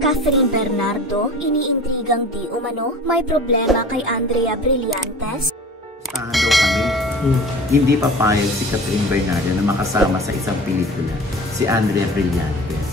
Catherine Bernardo, iniintrigang di umano, may problema kay Andrea Brillantes. Tahan daw kami. Hindi papayag si Catherine Bernardo na makasama sa isang pelikula si Andrea Brillantes.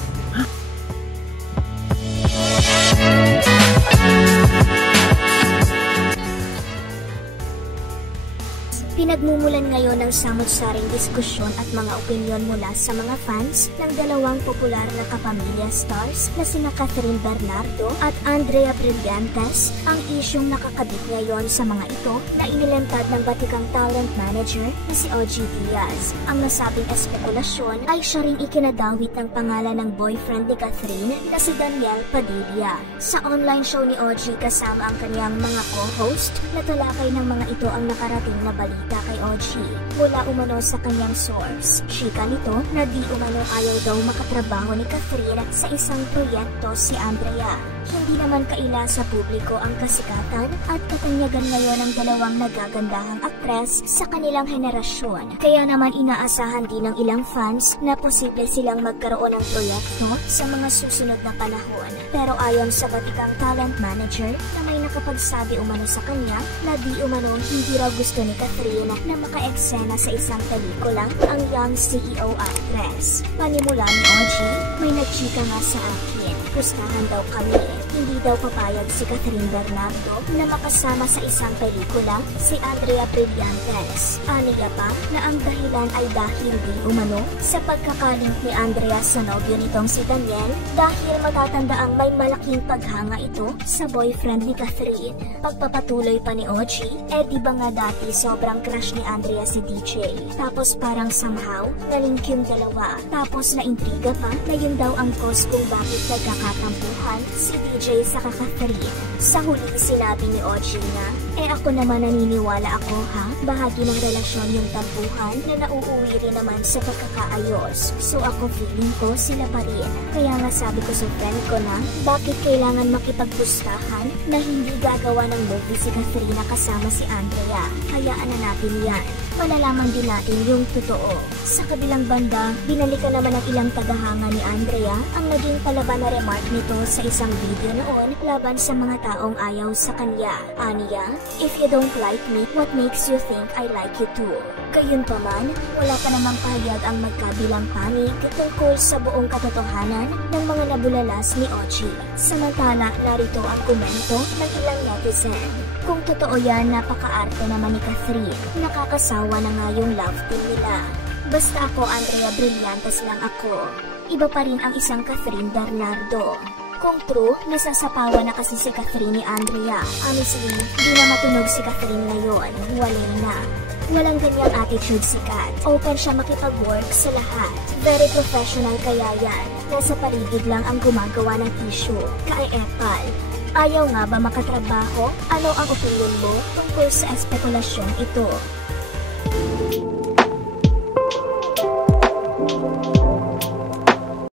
Pinagmumulan ngayon ng samot-saring diskusyon at mga opinyon mula sa mga fans ng dalawang popular na kapamilya stars na sina Catherine Bernardo at Andrea Brillantes ang isyong nakakabit ngayon sa mga ito na inilantad ng batikang talent manager na si OG Diaz. Ang nasabing espekulasyon ay siya ring ikinadawit ng pangalan ng boyfriend ni Catherine na si Daniel Padilla. Sa online show ni OG kasama ang kanyang mga co-host, natalakay ng mga ito ang nakarating na balita kay OG mula umano sa kanyang source. Chika nito na di umano ayaw daw makatrabaho ni Catherine sa isang proyekto si Andrea. Hindi naman kaila sa publiko ang kasikatan at katanyagan ngayon ng dalawang nagagandahang aktres sa kanilang henerasyon. Kaya naman inaasahan din ng ilang fans na posible silang magkaroon ng proyekto sa mga susunod na panahon. Pero ayon sa batikang talent manager na may nakapagsabi umano sa kanya na di umano hindi raw gusto ni Catherine na maka-eksena sa isang pelikulang ang young CEO actress. Panimula ni OG, may nagchika nga sa akin. Pustahan daw kami. Hindi daw papayag si Catherine Bernardo na makasama sa isang pelikula si Andrea Brillantes. Aniya pa na ang dahilan ay dahil di umano sa pagkakalink ni Andrea sa nobyo nitong si Daniel dahil matatandaang may malaking paghanga ito sa boyfriend ni Catherine. Pagpapatuloy pa ni OG, di ba nga dati sobrang crush ni Andrea si DJ. Tapos parang somehow nalink yung dalawa. Tapos naintriga pa na yun daw ang cause kung bakit nagkakatampuhan si DJ sa Catherine. Sa huli sinabi ni OG na, ako naman naniniwala ako bahagi ng relasyon yung tampuhan na nauuwi rin naman sa pagkakaayos. So ako feeling ko sila pa rin. Kaya nga sabi ko sa friend ko na, bakit kailangan makipagpustahan na hindi gagawa ng movie si Catherine kasama si Andrea. Hayaan na natin yan. Malalaman din natin yung totoo. Sa kabilang banda, binalikan naman ng ilang tagahanga ni Andrea ang naging palaban na remark nito sa isang video noon laban sa mga taong ayaw sa kanya. Aniya, if you don't like me, what makes you think I like you too? Gayunpaman, wala pa namang pahayag ang magkabilang panig tungkol sa buong katotohanan ng mga nabulalas ni OG. Samantala, narito ang komento ng ilang netizen. Kung totoo yan, napaka-arte naman ni Catherine. Nakakasawa na nga yung love team nila. Basta ako, Andrea Brillantes lang ako. Iba pa rin ang isang Catherine Bernardo. Kung true, nasasapawa na kasi si Catherine ni Andrea. Honestly, di na matunog si Catherine ngayon. Wala na. Walang ganyang attitude si Kat. Open siya makipag-work sa lahat. Very professional kaya yan. Nasa paligid lang ang gumagawa ng issue. Kae-epal. Ayaw nga ba makatrabaho? Ano ang opinion mo tungkol sa espekulasyon ito?